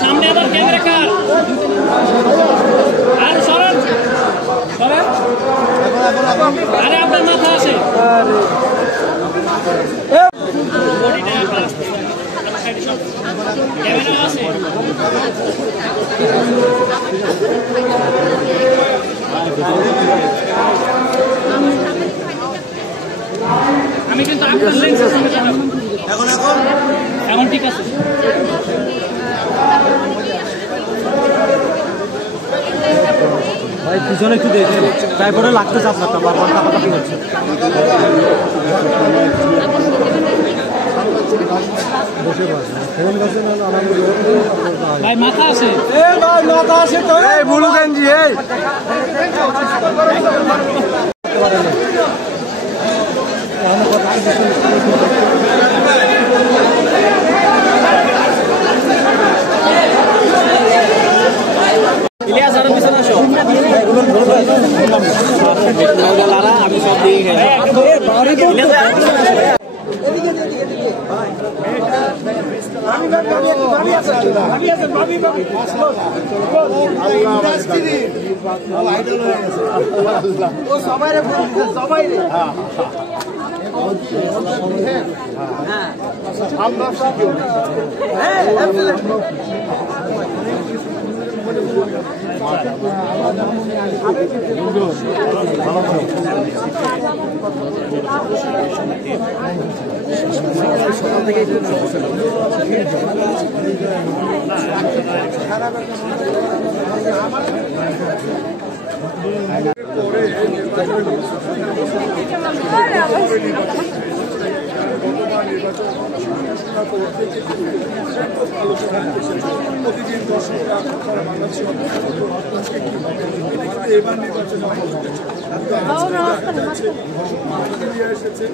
সামনে আবার ক্যামেরা কার আর সরেন সরেন আরে আপনার মাথা আছে ক্যামেরা আছে আমি কিন্তু আপনার লেন্সের সঙ্গে এখন এখন এখন ঠিক আছে ভাই পিছনে একটু দেখে ট্রাইপডে লাগতেছে আপনারটা বারবার কাপাকাপি হচ্ছে ভাই মাথা আছে মাথা আছে তো বুলু গেঞ্জি ইলিয়াস আর পিছনে আসো আমি সব দিয়ে প্রতিদিন দর্শকরা বাংলাদেশের এবার নির্বাচন এসেছে